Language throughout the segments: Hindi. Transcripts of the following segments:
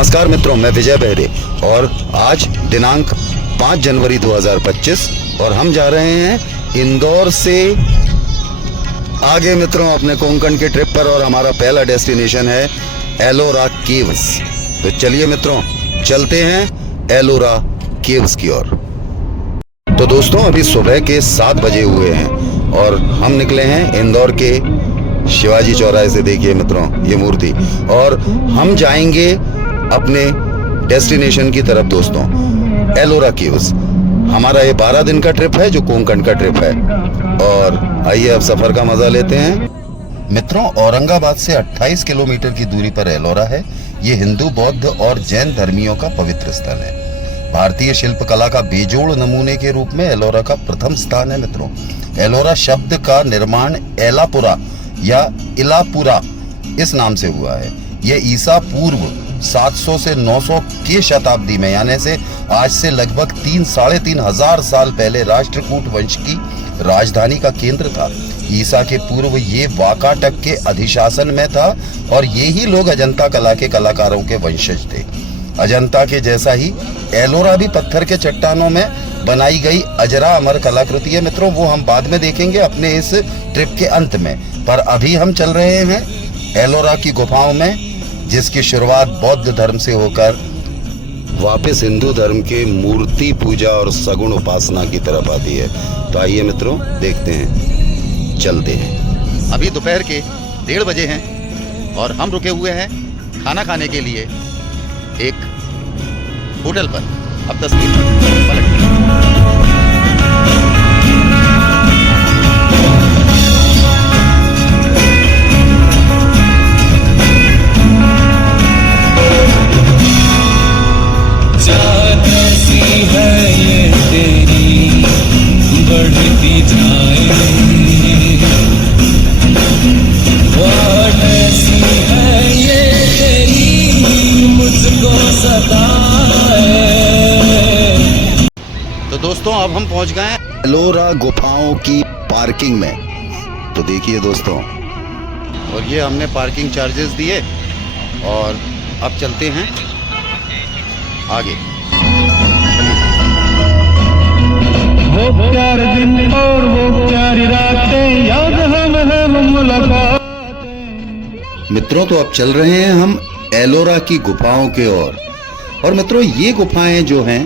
नमस्कार मित्रों, मैं विजय बहरे और आज दिनांक 5 जनवरी 2025 और हम जा रहे हैं इंदौर से आगे मित्रों अपने कोंकण के ट्रिप पर। और हमारा पहला डेस्टिनेशन है एलोरा केव्स। तो चलिए मित्रों, चलते हैं एलोरा केव्स की ओर। तो दोस्तों, अभी सुबह के 7 बजे हुए हैं और हम निकले हैं इंदौर के शिवाजी चौराहे से। देखिए मित्रों ये मूर्ति, और हम जाएंगे अपने डेस्टिनेशन की तरफ दोस्तों, एलोरा केव्स। हमारा ये 12 दिन का ट्रिप है जो कोंकण का ट्रिप है। और आइए अब सफर का मजा लेते हैं मित्रों। औरंगाबाद से 28 किलोमीटर की दूरी पर एलोरा है। ये हिंदू, बौद्ध और जैन धर्मियों का पवित्र स्थल है। भारतीय शिल्पकला का बेजोड़ नमूने के रूप में एलोरा का प्रथम स्थान है मित्रों। एलोरा शब्द का निर्माण एलापुरा या इलापुरा इस नाम से हुआ है। यह ईसा पूर्व 700 से 900 के शताब्दी में, यानी से आज से लगभग 3-3.5 हजार साल पहले राष्ट्रकूट वंश की राजधानी का केंद्र था। ईसा के पूर्व ये वाकाटक के अधिशासन में था और ये ही लोग अजंता कला के कलाकारों के वंशज थे। अजंता के जैसा ही एलोरा भी पत्थर के चट्टानों में बनाई गई अजरा अमर कलाकृति है मित्रों। वो हम बाद में देखेंगे अपने इस ट्रिप के अंत में। पर अभी हम चल रहे हैं एलोरा की गुफाओं में, जिसकी शुरुआत बौद्ध धर्म से होकर वापस हिंदू धर्म के मूर्ति पूजा और सगुण उपासना की तरफ आती है। तो आइए मित्रों देखते हैं, चलते हैं। अभी दोपहर के 1:30 बजे हैं और हम रुके हुए हैं खाना खाने के लिए एक होटल पर। अब तस्वीर पलट है ये तेरी बढ़ती जाए, ऐसी है ये तेरी मुझको सताए। तो दोस्तों अब हम पहुंच गए हैं एलोरा गुफाओं की पार्किंग में। तो देखिए दोस्तों, और ये हमने पार्किंग चार्जेस दिए और अब चलते हैं आगे। वो प्यार दिन और वो प्यारी रातें याद हम है वो मुलाकातें। मित्रों तो अब चल रहे हैं हम एलोरा की गुफाओं के ओर। और मित्रों ये गुफाएं जो हैं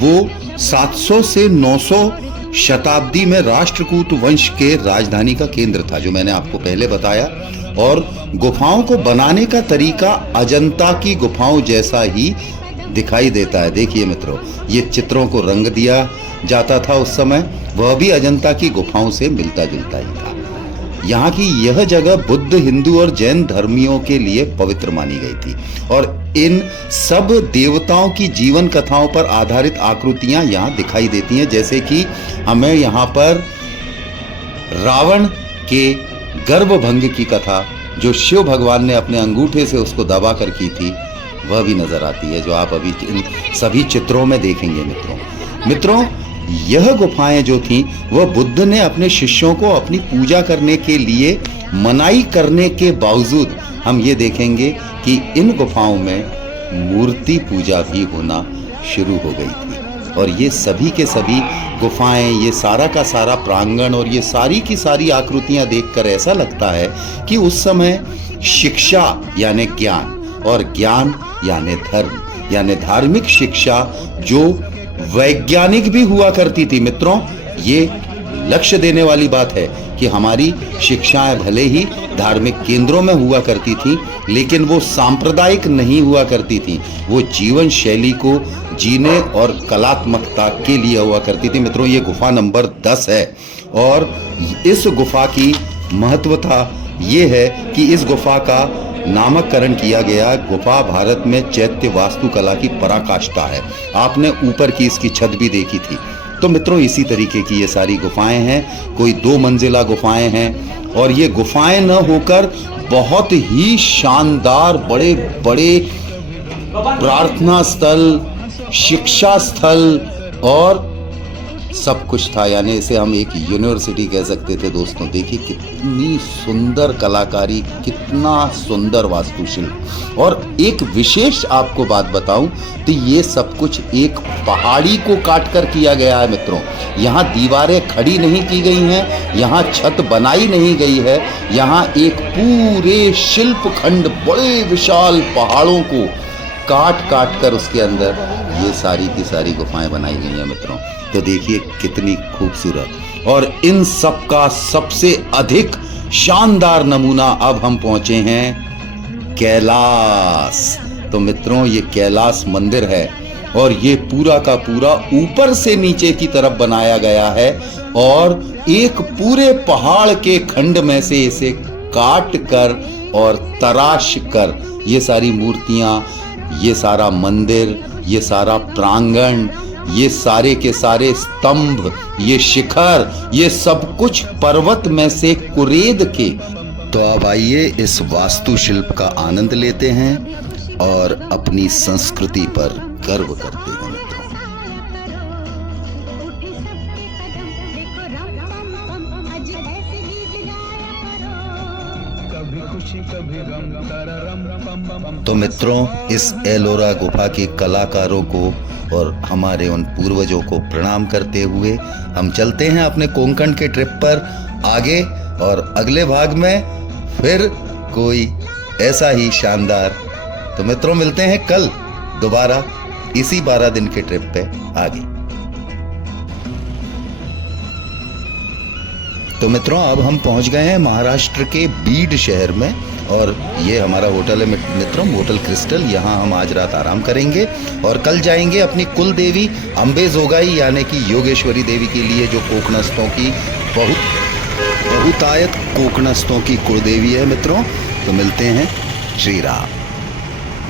वो 700 से 900 शताब्दी में राष्ट्रकूट वंश के राजधानी का केंद्र था, जो मैंने आपको पहले बताया। और गुफाओं को बनाने का तरीका अजंता की गुफाओं जैसा ही दिखाई देता है। देखिए मित्रों, ये चित्रों को रंग दिया जाता था उस समय, वह भी अजंता की गुफाओं से मिलता जुलता ही था। यहाँ की यह जगह बुद्ध, हिंदू और जैन धर्मियों के लिए पवित्र मानी गई थी। और इन सब देवताओं की जीवन कथाओं पर आधारित आकृतियां यहाँ दिखाई देती हैं। जैसे कि हमें यहाँ पर रावण के गर्भभंग की कथा, जो शिव भगवान ने अपने अंगूठे से उसको दबा कर की थी, वह भी नजर आती है, जो आप अभी इन सभी चित्रों में देखेंगे मित्रों। यह गुफाएं जो थीं वह बुद्ध ने अपने शिष्यों को अपनी पूजा करने के लिए मनाही करने के बावजूद हम ये देखेंगे कि इन गुफाओं में मूर्ति पूजा भी होना शुरू हो गई थी। और ये सभी के सभी गुफाएं, ये सारा का सारा प्रांगण और ये सारी की सारी आकृतियां देखकर ऐसा लगता है कि उस समय शिक्षा यानी ज्ञान और ज्ञान यानी धर्म यानी धार्मिक शिक्षा जो वैज्ञानिक भी हुआ करती थी मित्रों। ये लक्ष्य देने वाली बात है कि हमारी शिक्षाएं भले ही धार्मिक केंद्रों में हुआ करती थी, लेकिन वो सांप्रदायिक नहीं हुआ करती थी। वो जीवन शैली को जीने और कलात्मकता के लिए हुआ करती थी मित्रों। ये गुफा नंबर 10 है और इस गुफा की महत्वता ये है कि इस गुफा का नामकरण किया गया। गुफा भारत में चैत्य वास्तुकला की पराकाष्ठा है। आपने ऊपर की इसकी छत भी देखी थी। तो मित्रों इसी तरीके की ये सारी गुफाएं हैं। कोई 2 मंजिला गुफाएं हैं और ये गुफाएं न होकर बहुत ही शानदार बड़े बड़े प्रार्थना स्थल, शिक्षा स्थल और सब कुछ था, यानी इसे हम एक यूनिवर्सिटी कह सकते थे दोस्तों। देखिए कितनी सुंदर कलाकारी, कितना सुंदर वास्तुशिल्प। और एक विशेष आपको बात बताऊं तो ये सब कुछ एक पहाड़ी को काट कर किया गया है मित्रों। यहाँ दीवारें खड़ी नहीं की गई हैं, यहाँ छत बनाई नहीं गई है, यहाँ एक पूरे शिल्प खंड बड़े विशाल पहाड़ों को काट काट कर उसके अंदर ये सारी की सारी गुफाएं बनाई गई हैं मित्रों। तो देखिए कितनी खूबसूरत। और इन सब का सबसे अधिक शानदार नमूना अब हम पहुंचे हैं कैलाश। तो मित्रों ये कैलाश मंदिर है और ये पूरा का पूरा ऊपर से नीचे की तरफ बनाया गया है और एक पूरे पहाड़ के खंड में से इसे काट कर और तराश कर ये सारी मूर्तियां, ये सारा मंदिर, ये सारा प्रांगण, ये सारे के सारे स्तंभ, ये शिखर, ये सब कुछ पर्वत में से कुरेद के। तो अब आइए इस वास्तुशिल्प का आनंद लेते हैं और अपनी संस्कृति पर गर्व करते हैं मित्रों। तो मित्रों इस एलोरा गुफा के कलाकारों को और हमारे उन पूर्वजों को प्रणाम करते हुए हम चलते हैं अपने कोंकण के ट्रिप पर आगे। और अगले भाग में फिर कोई ऐसा ही शानदार। तो मित्रों मिलते हैं कल दोबारा इसी 12 दिन के ट्रिप पे आगे। तो मित्रों अब हम पहुंच गए हैं महाराष्ट्र के बीड शहर में और ये हमारा होटल है मित्रों, होटल क्रिस्टल। यहाँ हम आज रात आराम करेंगे और कल जाएंगे अपनी कुल देवी अंबेजोगाई यानी कि योगेश्वरी देवी के लिए, जो कोकणस्थों की बहुतायत कोकणस्थों की कुलदेवी है मित्रों। तो मिलते हैं, श्री राम।